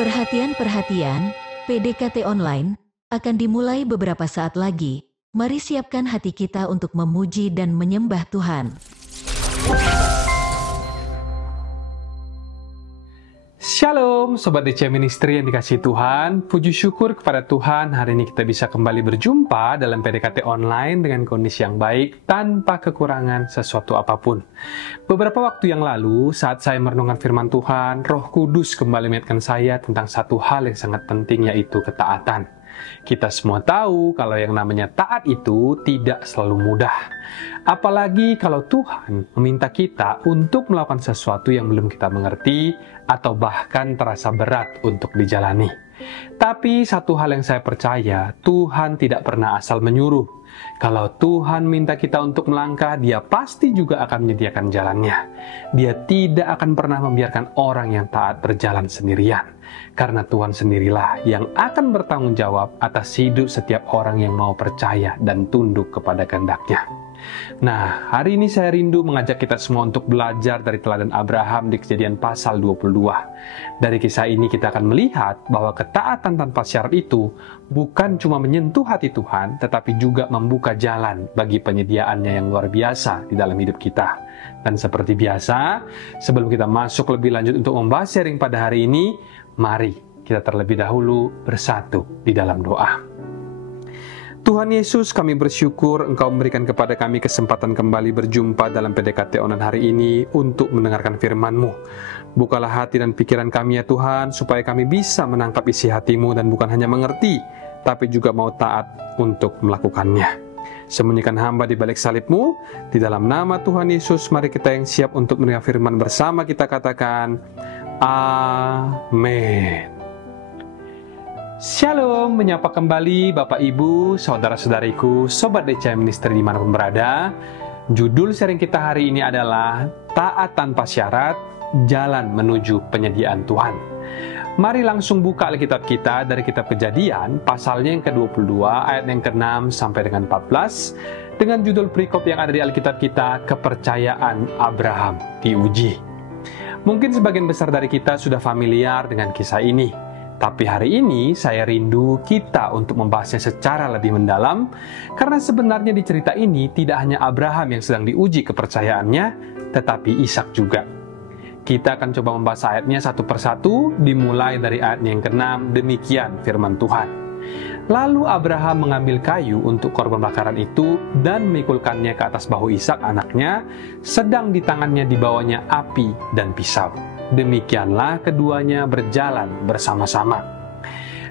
Perhatian, PDKT Online akan dimulai beberapa saat lagi. Mari siapkan hati kita untuk memuji dan menyembah Tuhan. Shalom Sobat DC Ministry yang dikasihi Tuhan. Puji syukur kepada Tuhan, hari ini kita bisa kembali berjumpa dalam PDKT Online dengan kondisi yang baik tanpa kekurangan sesuatu apapun. Beberapa waktu yang lalu saat saya merenungkan firman Tuhan, Roh Kudus kembali mengingatkan saya tentang satu hal yang sangat penting, yaitu ketaatan. Kita semua tahu kalau yang namanya taat itu tidak selalu mudah. Apalagi kalau Tuhan meminta kita untuk melakukan sesuatu yang belum kita mengerti atau bahkan terasa berat untuk dijalani. Tapi satu hal yang saya percaya, Tuhan tidak pernah asal menyuruh. Kalau Tuhan minta kita untuk melangkah, Dia pasti juga akan menyediakan jalannya. Dia tidak akan pernah membiarkan orang yang taat berjalan sendirian. Karena Tuhan sendirilah yang akan bertanggung jawab atas hidup setiap orang yang mau percaya dan tunduk kepada kehendak-Nya. Nah, hari ini saya rindu mengajak kita semua untuk belajar dari teladan Abraham di Kejadian pasal 22. Dari kisah ini kita akan melihat bahwa ketaatan tanpa syarat itu bukan cuma menyentuh hati Tuhan, tetapi juga membuka jalan bagi penyediaannya yang luar biasa di dalam hidup kita. Dan seperti biasa, sebelum kita masuk lebih lanjut untuk membahas sharing pada hari ini, mari kita terlebih dahulu bersatu di dalam doa. Tuhan Yesus, kami bersyukur Engkau memberikan kepada kami kesempatan kembali berjumpa dalam PDKT Online hari ini untuk mendengarkan firman-Mu. Bukalah hati dan pikiran kami ya Tuhan, supaya kami bisa menangkap isi hati-Mu dan bukan hanya mengerti, tapi juga mau taat untuk melakukannya. Sembunyikan hamba di balik salib-Mu, di dalam nama Tuhan Yesus, mari kita yang siap untuk mendengar firman bersama kita katakan, Amin. Shalom, menyapa kembali Bapak Ibu, Saudara-saudariku, Sobat DC Ministry dimanapun berada. Judul sharing kita hari ini adalah Taat Tanpa Syarat, Jalan Menuju Penyediaan Tuhan. Mari langsung buka Alkitab kita dari kitab Kejadian, pasalnya yang ke-22, ayat yang ke-6 sampai dengan 14, dengan judul perikop yang ada di Alkitab kita, Kepercayaan Abraham Diuji. Mungkin sebagian besar dari kita sudah familiar dengan kisah ini. Tapi hari ini saya rindu kita untuk membahasnya secara lebih mendalam, karena sebenarnya di cerita ini tidak hanya Abraham yang sedang diuji kepercayaannya, tetapi Ishak juga. Kita akan coba membahas ayatnya satu persatu, dimulai dari ayat yang ke-6, demikian firman Tuhan. Lalu Abraham mengambil kayu untuk korban bakaran itu dan memikulkannya ke atas bahu Ishak anaknya, sedang di tangannya dibawanya api dan pisau. Demikianlah keduanya berjalan bersama-sama.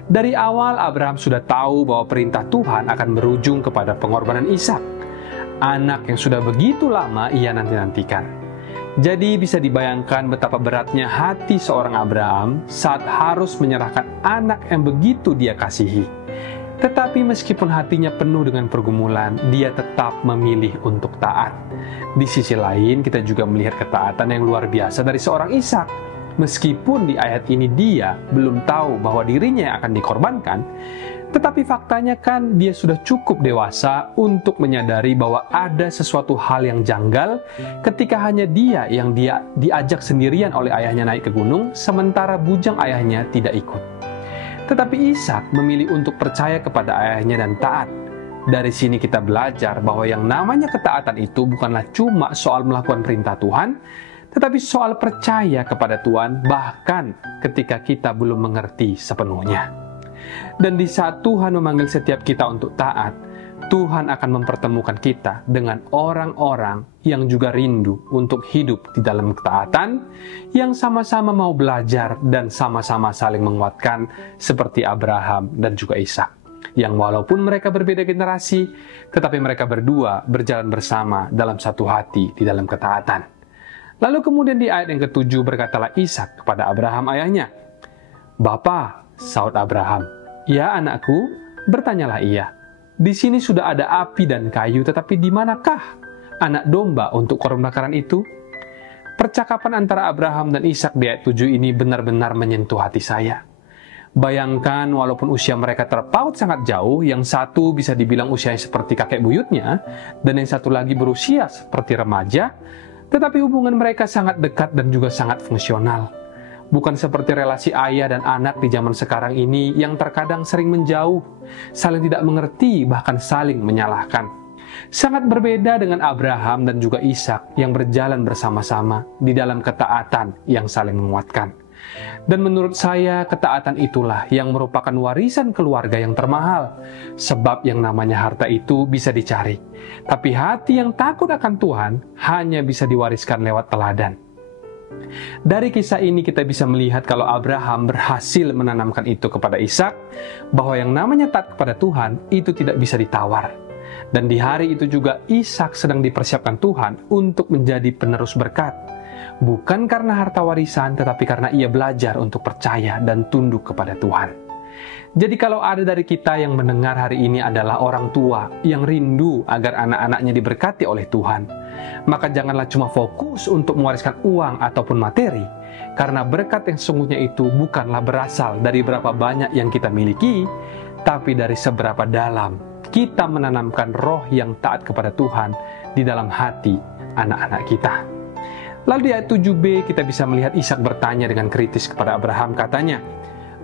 Dari awal Abraham sudah tahu bahwa perintah Tuhan akan berujung kepada pengorbanan Ishak, anak yang sudah begitu lama ia nanti-nantikan. Jadi bisa dibayangkan betapa beratnya hati seorang Abraham saat harus menyerahkan anak yang begitu dia kasihi. Tetapi meskipun hatinya penuh dengan pergumulan, dia tetap memilih untuk taat. Di sisi lain, kita juga melihat ketaatan yang luar biasa dari seorang Ishak. Meskipun di ayat ini dia belum tahu bahwa dirinya yang akan dikorbankan, tetapi faktanya kan dia sudah cukup dewasa untuk menyadari bahwa ada sesuatu hal yang janggal ketika hanya dia yang diajak sendirian oleh ayahnya naik ke gunung, sementara bujang ayahnya tidak ikut. Tetapi Ishak memilih untuk percaya kepada ayahnya dan taat. Dari sini kita belajar bahwa yang namanya ketaatan itu bukanlah cuma soal melakukan perintah Tuhan, tetapi soal percaya kepada Tuhan bahkan ketika kita belum mengerti sepenuhnya. Dan di saat Tuhan memanggil setiap kita untuk taat, Tuhan akan mempertemukan kita dengan orang-orang yang juga rindu untuk hidup di dalam ketaatan, yang sama-sama mau belajar dan sama-sama saling menguatkan seperti Abraham dan juga Ishak, yang walaupun mereka berbeda generasi, tetapi mereka berdua berjalan bersama dalam satu hati di dalam ketaatan. Lalu kemudian di ayat yang ke-7 berkatalah Ishak kepada Abraham ayahnya, "Bapa," saut Abraham. "Ya anakku," bertanyalah ia. "Di sini sudah ada api dan kayu, tetapi di manakah anak domba untuk korban bakaran itu?" Percakapan antara Abraham dan Ishak di ayat 7 ini benar-benar menyentuh hati saya. Bayangkan walaupun usia mereka terpaut sangat jauh, yang satu bisa dibilang usianya seperti kakek buyutnya, dan yang satu lagi berusia seperti remaja, tetapi hubungan mereka sangat dekat dan juga sangat fungsional. Bukan seperti relasi ayah dan anak di zaman sekarang ini yang terkadang sering menjauh, saling tidak mengerti, bahkan saling menyalahkan. Sangat berbeda dengan Abraham dan juga Ishak yang berjalan bersama-sama di dalam ketaatan yang saling menguatkan. Dan menurut saya, ketaatan itulah yang merupakan warisan keluarga yang termahal. Sebab yang namanya harta itu bisa dicari. Tapi hati yang takut akan Tuhan hanya bisa diwariskan lewat teladan. Dari kisah ini kita bisa melihat kalau Abraham berhasil menanamkan itu kepada Ishak, bahwa yang namanya taat kepada Tuhan itu tidak bisa ditawar. Dan di hari itu juga Ishak sedang dipersiapkan Tuhan untuk menjadi penerus berkat. Bukan karena harta warisan, tetapi karena ia belajar untuk percaya dan tunduk kepada Tuhan. Jadi kalau ada dari kita yang mendengar hari ini adalah orang tua yang rindu agar anak-anaknya diberkati oleh Tuhan, maka janganlah cuma fokus untuk mewariskan uang ataupun materi, karena berkat yang sesungguhnya itu bukanlah berasal dari berapa banyak yang kita miliki, tapi dari seberapa dalam kita menanamkan roh yang taat kepada Tuhan di dalam hati anak-anak kita. Lalu di ayat 7b kita bisa melihat Ishak bertanya dengan kritis kepada Abraham, katanya,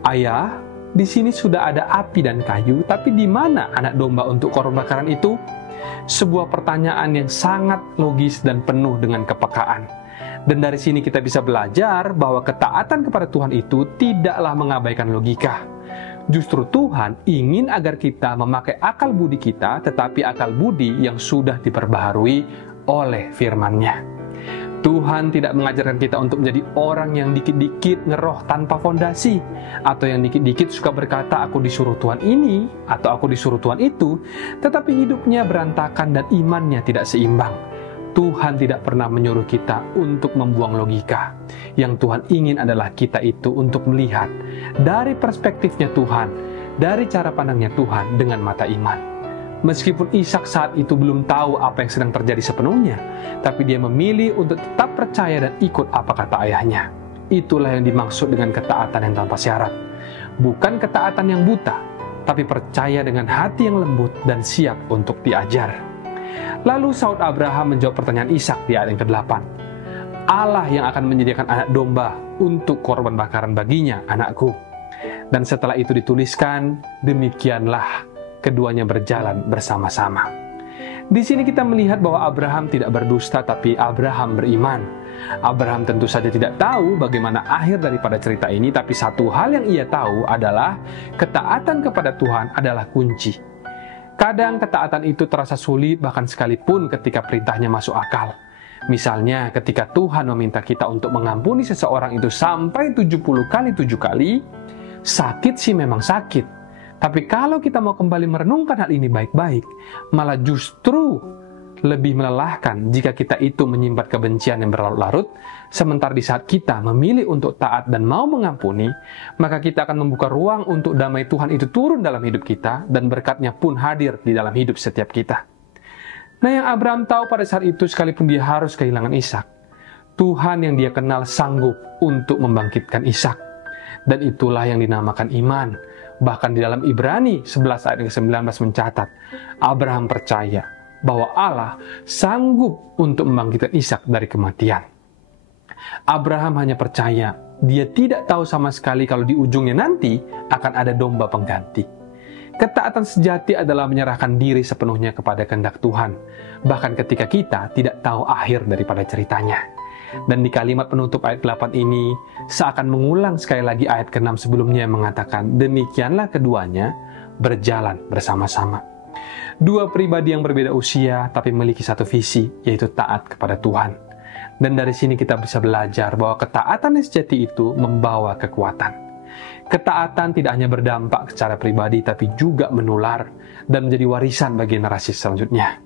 "Ayah, di sini sudah ada api dan kayu, tapi di mana anak domba untuk korban bakaran itu?" Sebuah pertanyaan yang sangat logis dan penuh dengan kepekaan. Dan dari sini kita bisa belajar bahwa ketaatan kepada Tuhan itu tidaklah mengabaikan logika. Justru Tuhan ingin agar kita memakai akal budi kita, tetapi akal budi yang sudah diperbaharui oleh firman-Nya. Tuhan tidak mengajarkan kita untuk menjadi orang yang dikit-dikit ngeroh tanpa fondasi, atau yang dikit-dikit suka berkata aku disuruh Tuhan ini atau aku disuruh Tuhan itu, tetapi hidupnya berantakan dan imannya tidak seimbang. Tuhan tidak pernah menyuruh kita untuk membuang logika. Yang Tuhan ingin adalah kita itu untuk melihat dari perspektifnya Tuhan, dari cara pandangnya Tuhan dengan mata iman. Meskipun Ishak saat itu belum tahu apa yang sedang terjadi sepenuhnya, tapi dia memilih untuk tetap percaya dan ikut apa kata ayahnya. Itulah yang dimaksud dengan ketaatan yang tanpa syarat. Bukan ketaatan yang buta, tapi percaya dengan hati yang lembut dan siap untuk diajar. Lalu Saud Abraham menjawab pertanyaan Ishak di ayat yang ke-8. Allah yang akan menyediakan anak domba untuk korban bakaran baginya, anakku. Dan setelah itu dituliskan, demikianlah keduanya berjalan bersama-sama. Di sini kita melihat bahwa Abraham tidak berdusta, tapi Abraham beriman. Abraham tentu saja tidak tahu bagaimana akhir daripada cerita ini, tapi satu hal yang ia tahu adalah ketaatan kepada Tuhan adalah kunci. Kadang ketaatan itu terasa sulit, bahkan sekalipun ketika perintahnya masuk akal. Misalnya ketika Tuhan meminta kita untuk mengampuni seseorang itu sampai 70 kali 7 kali, sakit sih memang sakit. Tapi kalau kita mau kembali merenungkan hal ini baik-baik, malah justru lebih melelahkan jika kita itu menyimpan kebencian yang berlarut-larut, sementara di saat kita memilih untuk taat dan mau mengampuni, maka kita akan membuka ruang untuk damai Tuhan itu turun dalam hidup kita, dan berkatnya pun hadir di dalam hidup setiap kita. Nah, yang Abraham tahu pada saat itu, sekalipun dia harus kehilangan Ishak, Tuhan yang dia kenal sanggup untuk membangkitkan Ishak. Dan itulah yang dinamakan iman. Bahkan di dalam Ibrani 11 ayat ke-19 mencatat, Abraham percaya bahwa Allah sanggup untuk membangkitkan Ishak dari kematian. Abraham hanya percaya, dia tidak tahu sama sekali kalau di ujungnya nanti akan ada domba pengganti. Ketaatan sejati adalah menyerahkan diri sepenuhnya kepada kehendak Tuhan, bahkan ketika kita tidak tahu akhir daripada ceritanya. Dan di kalimat penutup ayat 8 ini, seakan mengulang sekali lagi ayat ke-6 sebelumnya yang mengatakan, demikianlah keduanya berjalan bersama-sama. Dua pribadi yang berbeda usia, tapi memiliki satu visi, yaitu taat kepada Tuhan. Dan dari sini kita bisa belajar bahwa ketaatan yang sejati itu membawa kekuatan. Ketaatan tidak hanya berdampak secara pribadi, tapi juga menular dan menjadi warisan bagi generasi selanjutnya.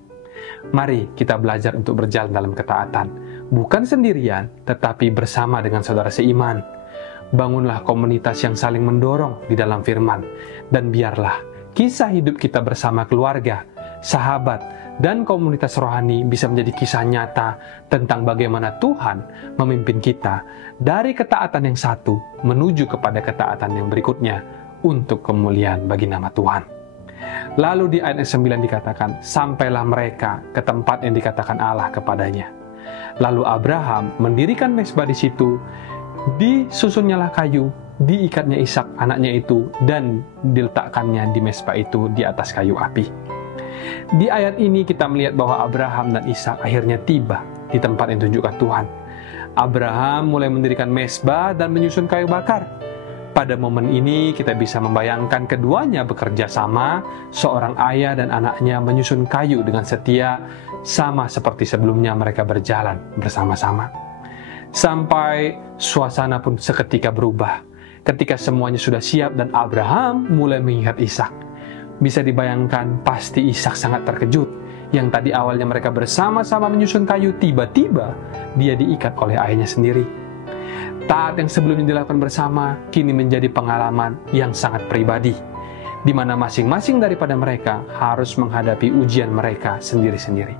Mari kita belajar untuk berjalan dalam ketaatan, bukan sendirian, tetapi bersama dengan saudara seiman. Bangunlah komunitas yang saling mendorong di dalam firman, dan biarlah kisah hidup kita bersama keluarga, sahabat, dan komunitas rohani bisa menjadi kisah nyata tentang bagaimana Tuhan memimpin kita dari ketaatan yang satu menuju kepada ketaatan yang berikutnya untuk kemuliaan bagi nama Tuhan. Lalu di ayat 9 dikatakan, sampailah mereka ke tempat yang dikatakan Allah kepadanya. Lalu Abraham mendirikan mezbah di situ, Disusunnyalah kayu, diikatnya Ishak anaknya itu, dan diletakkannya di mezbah itu di atas kayu api. Di ayat ini kita melihat bahwa Abraham dan Ishak akhirnya tiba di tempat yang ditunjukkan Tuhan. Abraham mulai mendirikan mezbah dan menyusun kayu bakar. Pada momen ini kita bisa membayangkan keduanya bekerja sama, seorang ayah dan anaknya menyusun kayu dengan setia, sama seperti sebelumnya mereka berjalan bersama-sama. Sampai suasana pun seketika berubah, ketika semuanya sudah siap dan Abraham mulai mengingat Ishak. Bisa dibayangkan pasti Ishak sangat terkejut, yang tadi awalnya mereka bersama-sama menyusun kayu, tiba-tiba dia diikat oleh ayahnya sendiri. Taat yang sebelumnya dilakukan bersama, kini menjadi pengalaman yang sangat pribadi, di mana masing-masing daripada mereka harus menghadapi ujian mereka sendiri-sendiri.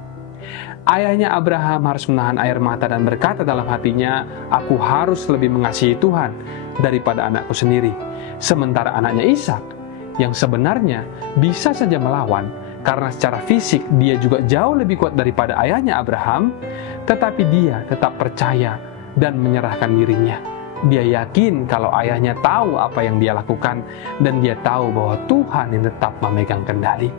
Ayahnya Abraham harus menahan air mata dan berkata dalam hatinya, "Aku harus lebih mengasihi Tuhan daripada anakku sendiri." Sementara anaknya Ishak, yang sebenarnya bisa saja melawan, karena secara fisik dia juga jauh lebih kuat daripada ayahnya Abraham, tetapi dia tetap percaya dan menyerahkan dirinya. Dia yakin kalau ayahnya tahu apa yang dia lakukan, dan dia tahu bahwa Tuhan yang tetap memegang kendali.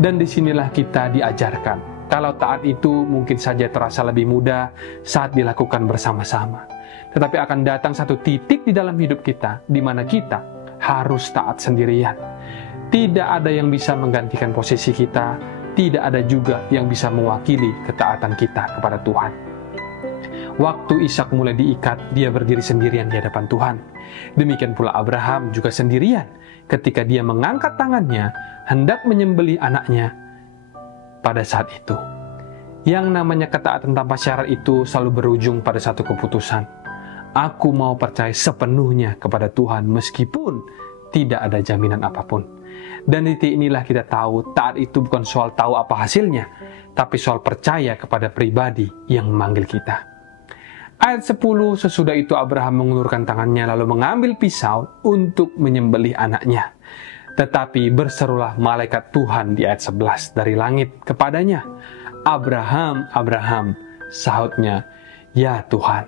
Dan disinilah kita diajarkan, kalau taat itu mungkin saja terasa lebih mudah saat dilakukan bersama-sama. Tetapi akan datang satu titik di dalam hidup kita, di mana kita harus taat sendirian. Tidak ada yang bisa menggantikan posisi kita, tidak ada juga yang bisa mewakili ketaatan kita kepada Tuhan. Waktu Ishak mulai diikat, dia berdiri sendirian di hadapan Tuhan. Demikian pula Abraham juga sendirian ketika dia mengangkat tangannya hendak menyembelih anaknya pada saat itu. Yang namanya ketaatan tanpa syarat itu selalu berujung pada satu keputusan. Aku mau percaya sepenuhnya kepada Tuhan meskipun tidak ada jaminan apapun. Dan di titik inilah kita tahu taat itu bukan soal tahu apa hasilnya, tapi soal percaya kepada pribadi yang memanggil kita. Ayat 10, sesudah itu Abraham mengulurkan tangannya lalu mengambil pisau untuk menyembelih anaknya. Tetapi berserulah malaikat Tuhan di ayat 11 dari langit kepadanya, "Abraham, Abraham," sahutnya, "Ya Tuhan."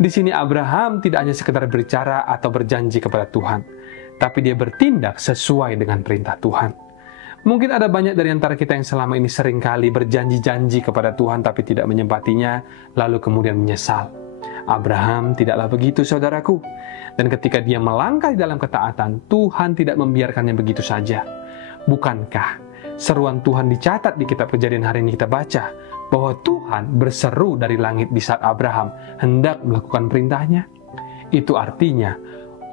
Di sini Abraham tidak hanya sekedar berbicara atau berjanji kepada Tuhan, tapi dia bertindak sesuai dengan perintah Tuhan. Mungkin ada banyak dari antara kita yang selama ini seringkali berjanji-janji kepada Tuhan tapi tidak menempatinya, lalu kemudian menyesal. Abraham tidaklah begitu, saudaraku. Dan ketika dia melangkah di dalam ketaatan, Tuhan tidak membiarkannya begitu saja. Bukankah seruan Tuhan dicatat di kitab Kejadian hari ini kita baca, bahwa Tuhan berseru dari langit di saat Abraham hendak melakukan perintahnya? Itu artinya,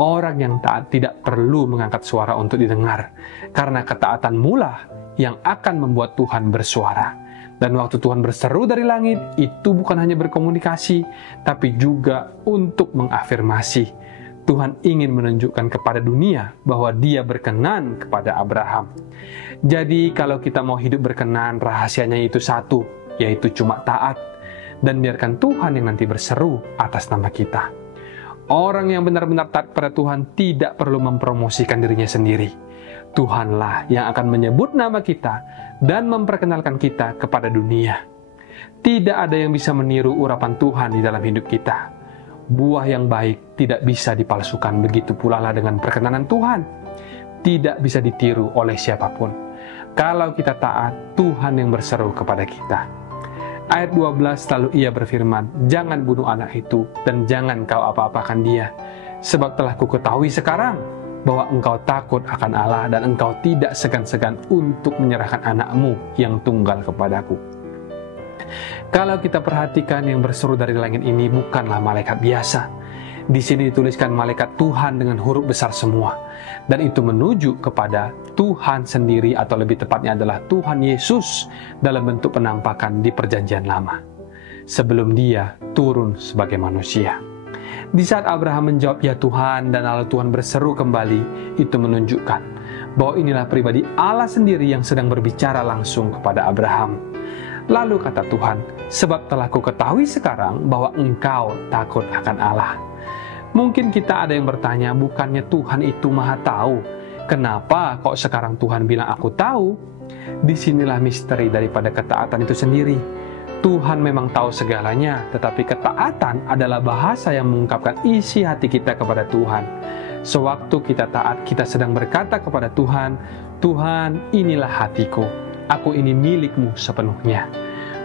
orang yang taat tidak perlu mengangkat suara untuk didengar, karena ketaatan mula yang akan membuat Tuhan bersuara. Dan waktu Tuhan berseru dari langit, itu bukan hanya berkomunikasi, tapi juga untuk mengafirmasi. Tuhan ingin menunjukkan kepada dunia bahwa Dia berkenan kepada Abraham. Jadi kalau kita mau hidup berkenan, rahasianya itu satu, yaitu cuma taat. Dan biarkan Tuhan yang nanti berseru atas nama kita. Orang yang benar-benar taat pada Tuhan tidak perlu mempromosikan dirinya sendiri. Tuhanlah yang akan menyebut nama kita dan memperkenalkan kita kepada dunia. Tidak ada yang bisa meniru urapan Tuhan di dalam hidup kita. Buah yang baik tidak bisa dipalsukan, begitu pula lah dengan perkenanan Tuhan. Tidak bisa ditiru oleh siapapun. Kalau kita taat, Tuhan yang berseru kepada kita. Ayat 12 lalu ia berfirman, "Jangan bunuh anak itu dan jangan kau apa-apakan dia. Sebab telah kuketahui sekarang bahwa engkau takut akan Allah dan engkau tidak segan-segan untuk menyerahkan anakmu yang tunggal kepadaku." Kalau kita perhatikan, yang berseru dari langit ini bukanlah malaikat biasa. Di sini dituliskan malaikat Tuhan dengan huruf besar semua. Dan itu menuju kepada Tuhan sendiri, atau lebih tepatnya adalah Tuhan Yesus dalam bentuk penampakan di Perjanjian Lama. Sebelum Dia turun sebagai manusia. Di saat Abraham menjawab, "Ya Tuhan," dan lalu Tuhan berseru kembali, itu menunjukkan bahwa inilah pribadi Allah sendiri yang sedang berbicara langsung kepada Abraham. Lalu kata Tuhan, "Sebab telah kuketahui sekarang bahwa engkau takut akan Allah." Mungkin kita ada yang bertanya, bukannya Tuhan itu maha tahu? Kenapa kok sekarang Tuhan bilang aku tahu? Disinilah misteri daripada ketaatan itu sendiri. Tuhan memang tahu segalanya, tetapi ketaatan adalah bahasa yang mengungkapkan isi hati kita kepada Tuhan. Sewaktu kita taat, kita sedang berkata kepada Tuhan, Tuhan, inilah hatiku, aku ini milik-Mu sepenuhnya.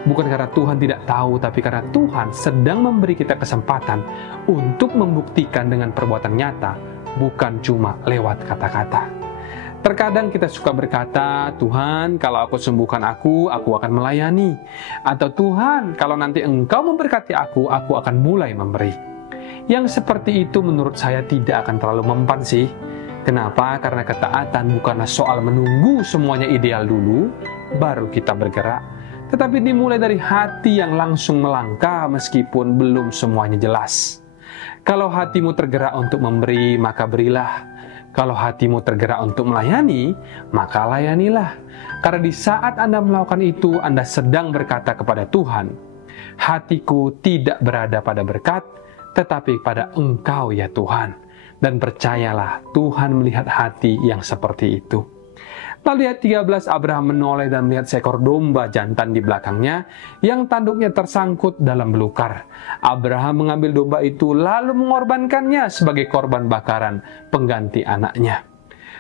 Bukan karena Tuhan tidak tahu, tapi karena Tuhan sedang memberi kita kesempatan untuk membuktikan dengan perbuatan nyata, bukan cuma lewat kata-kata. Terkadang kita suka berkata, Tuhan, kalau aku sembuhkan aku akan melayani. Atau Tuhan, kalau nanti Engkau memberkati aku akan mulai memberi. Yang seperti itu menurut saya tidak akan terlalu mempan sih. Kenapa? Karena ketaatan bukanlah soal menunggu semuanya ideal dulu, baru kita bergerak. Tetapi dimulai dari hati yang langsung melangkah meskipun belum semuanya jelas. Kalau hatimu tergerak untuk memberi, maka berilah. Kalau hatimu tergerak untuk melayani, maka layanilah. Karena di saat Anda melakukan itu, Anda sedang berkata kepada Tuhan, hatiku tidak berada pada berkat, tetapi pada Engkau ya Tuhan. Dan percayalah, Tuhan melihat hati yang seperti itu. Lalu ayat 13, Abraham menoleh dan melihat seekor domba jantan di belakangnya yang tanduknya tersangkut dalam belukar. Abraham mengambil domba itu lalu mengorbankannya sebagai korban bakaran pengganti anaknya.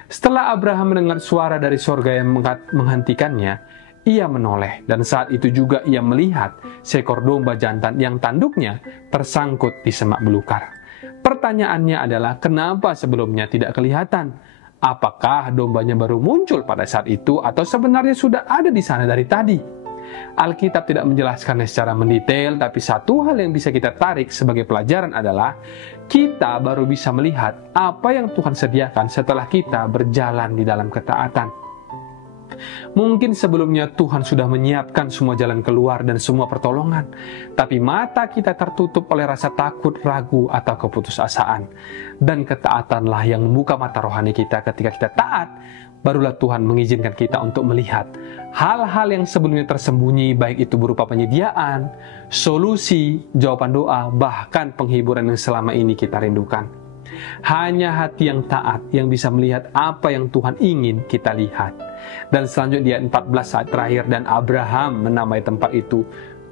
Setelah Abraham mendengar suara dari sorga yang menghentikannya, ia menoleh dan saat itu juga ia melihat seekor domba jantan yang tanduknya tersangkut di semak belukar. Pertanyaannya adalah kenapa sebelumnya tidak kelihatan? Apakah dombanya baru muncul pada saat itu atau sebenarnya sudah ada di sana dari tadi? Alkitab tidak menjelaskannya secara mendetail, tapi satu hal yang bisa kita tarik sebagai pelajaran adalah kita baru bisa melihat apa yang Tuhan sediakan setelah kita berjalan di dalam ketaatan. Mungkin sebelumnya Tuhan sudah menyiapkan semua jalan keluar dan semua pertolongan, tapi mata kita tertutup oleh rasa takut, ragu, atau keputusasaan. Dan ketaatanlah yang membuka mata rohani kita. Ketika kita taat, barulah Tuhan mengizinkan kita untuk melihat hal-hal yang sebelumnya tersembunyi, baik itu berupa penyediaan, solusi, jawaban doa, bahkan penghiburan yang selama ini kita rindukan. Hanya hati yang taat yang bisa melihat apa yang Tuhan ingin kita lihat. Dan selanjutnya di ayat 14 saat terakhir, dan Abraham menamai tempat itu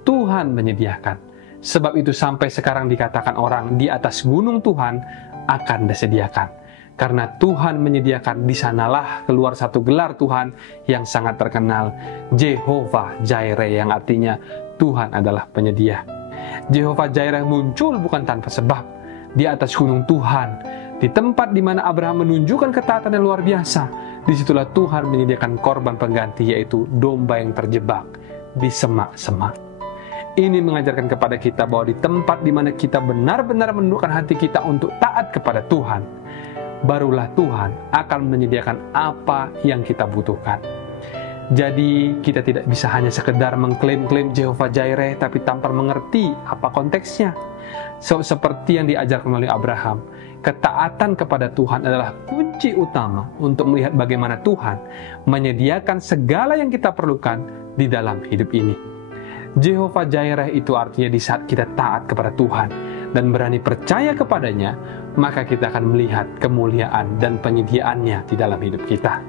Tuhan menyediakan. Sebab itu sampai sekarang dikatakan orang di atas gunung Tuhan akan disediakan. Karena Tuhan menyediakan, di sanalah keluar satu gelar Tuhan yang sangat terkenal, Jehovah Jireh, yang artinya Tuhan adalah penyedia. Jehovah Jireh muncul bukan tanpa sebab. Di atas gunung Tuhan, di tempat di mana Abraham menunjukkan ketaatan yang luar biasa, disitulah Tuhan menyediakan korban pengganti, yaitu domba yang terjebak di semak-semak. Ini mengajarkan kepada kita bahwa di tempat di mana kita benar-benar menundukkan hati kita untuk taat kepada Tuhan, barulah Tuhan akan menyediakan apa yang kita butuhkan. Jadi kita tidak bisa hanya sekedar mengklaim-klaim Jehovah Jireh tapi tanpa mengerti apa konteksnya. Seperti yang diajarkan oleh Abraham, ketaatan kepada Tuhan adalah kunci utama untuk melihat bagaimana Tuhan menyediakan segala yang kita perlukan di dalam hidup ini. Jehovah Jireh itu artinya di saat kita taat kepada Tuhan dan berani percaya kepadanya, maka kita akan melihat kemuliaan dan penyediaannya di dalam hidup kita.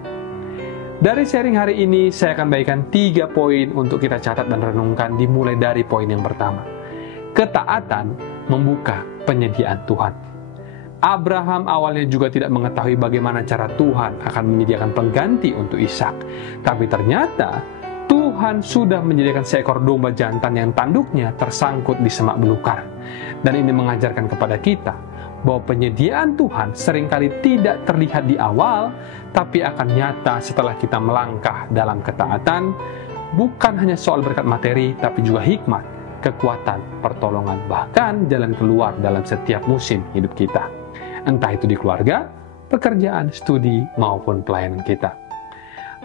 Dari sharing hari ini, saya akan bagikan 3 poin untuk kita catat dan renungkan, dimulai dari poin yang pertama. Ketaatan membuka penyediaan Tuhan. Abraham awalnya juga tidak mengetahui bagaimana cara Tuhan akan menyediakan pengganti untuk Ishak. Tapi ternyata Tuhan sudah menyediakan seekor domba jantan yang tanduknya tersangkut di semak belukar. Dan ini mengajarkan kepada kita bahwa penyediaan Tuhan seringkali tidak terlihat di awal, tapi akan nyata setelah kita melangkah dalam ketaatan. Bukan hanya soal berkat materi, tapi juga hikmat, kekuatan, pertolongan, bahkan jalan keluar dalam setiap musim hidup kita. Entah itu di keluarga, pekerjaan, studi, maupun pelayanan kita.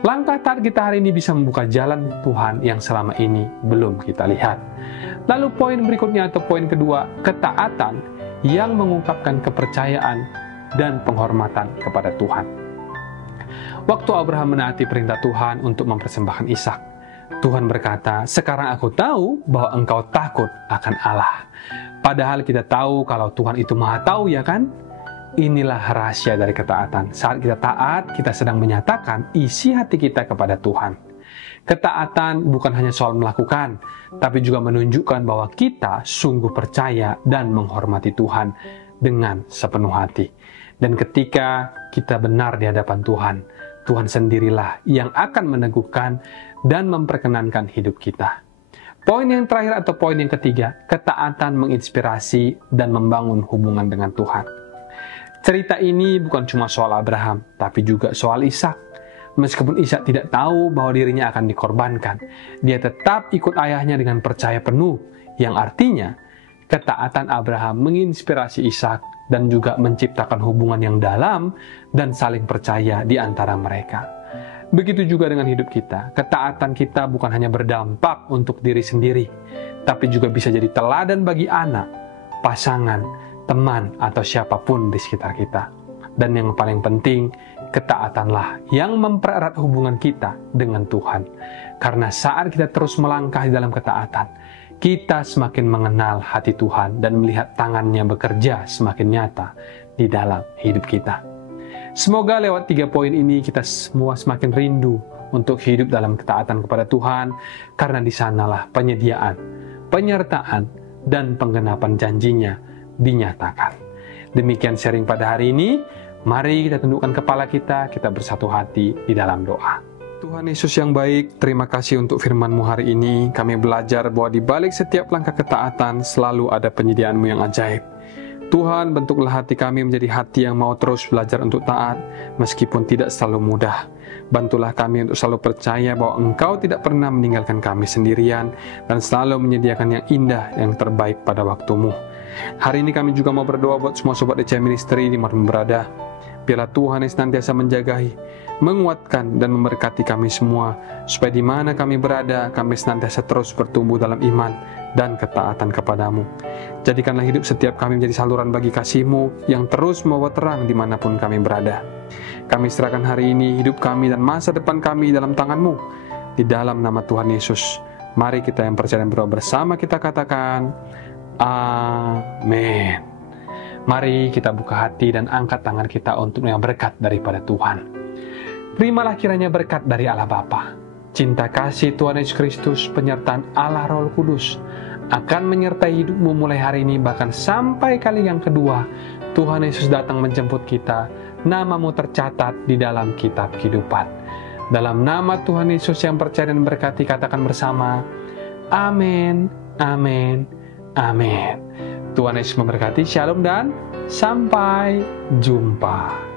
Langkah taat kita hari ini bisa membuka jalan Tuhan yang selama ini belum kita lihat. Lalu poin berikutnya atau poin kedua, ketaatan yang mengungkapkan kepercayaan dan penghormatan kepada Tuhan. Waktu Abraham menaati perintah Tuhan untuk mempersembahkan Ishak, Tuhan berkata, "Sekarang aku tahu bahwa engkau takut akan Allah." Padahal kita tahu kalau Tuhan itu Maha Tahu, ya kan? Inilah rahasia dari ketaatan. Saat kita taat, kita sedang menyatakan isi hati kita kepada Tuhan. Ketaatan bukan hanya soal melakukan, tapi juga menunjukkan bahwa kita sungguh percaya dan menghormati Tuhan dengan sepenuh hati. Dan ketika kita benar di hadapan Tuhan, Tuhan sendirilah yang akan meneguhkan dan memperkenankan hidup kita. Poin yang terakhir atau poin yang ketiga, ketaatan menginspirasi dan membangun hubungan dengan Tuhan. Cerita ini bukan cuma soal Abraham, tapi juga soal Ishak. Meskipun Ishak tidak tahu bahwa dirinya akan dikorbankan, dia tetap ikut ayahnya dengan percaya penuh, yang artinya ketaatan Abraham menginspirasi Ishak dan juga menciptakan hubungan yang dalam dan saling percaya di antara mereka. Begitu juga dengan hidup kita, ketaatan kita bukan hanya berdampak untuk diri sendiri, tapi juga bisa jadi teladan bagi anak, pasangan, teman, atau siapapun di sekitar kita. Dan yang paling penting, ketaatanlah yang mempererat hubungan kita dengan Tuhan. Karena saat kita terus melangkah di dalam ketaatan, kita semakin mengenal hati Tuhan dan melihat tangannya bekerja semakin nyata di dalam hidup kita. Semoga lewat 3 poin ini kita semua semakin rindu untuk hidup dalam ketaatan kepada Tuhan, karena di sanalah penyediaan, penyertaan, dan penggenapan janjinya dinyatakan. Demikian sharing pada hari ini. Mari kita tundukkan kepala kita bersatu hati di dalam doa. Tuhan Yesus yang baik, terima kasih untuk firman-Mu hari ini. Kami belajar bahwa di balik setiap langkah ketaatan selalu ada penyediaan-Mu yang ajaib. Tuhan, bentuklah hati kami menjadi hati yang mau terus belajar untuk taat, meskipun tidak selalu mudah. Bantulah kami untuk selalu percaya bahwa Engkau tidak pernah meninggalkan kami sendirian, dan selalu menyediakan yang indah, yang terbaik pada waktu-Mu. Hari ini kami juga mau berdoa buat semua sobat DCM Ministry di mana berada. Biarlah Tuhan yang senantiasa menjagai, menguatkan dan memberkati kami semua, supaya di mana kami berada, kami senantiasa terus bertumbuh dalam iman dan ketaatan kepadamu. Jadikanlah hidup setiap kami menjadi saluran bagi kasih-Mu yang terus membawa terang dimanapun kami berada. Kami serahkan hari ini hidup kami dan masa depan kami dalam tangan-Mu. Di dalam nama Tuhan Yesus, mari kita yang percaya dan berdoa bersama kita katakan, amin. Mari kita buka hati dan angkat tangan kita untuk yang berkat daripada Tuhan. Terimalah kiranya berkat dari Allah Bapa, cinta kasih Tuhan Yesus Kristus, penyertaan Allah Roh Kudus akan menyertai hidupmu mulai hari ini, bahkan sampai kali yang kedua Tuhan Yesus datang menjemput kita. Namamu tercatat di dalam kitab kehidupan. Dalam nama Tuhan Yesus yang percaya dan berkati, katakan bersama, amin, amin, amin. Tuhan Yesus memberkati. Shalom dan sampai jumpa.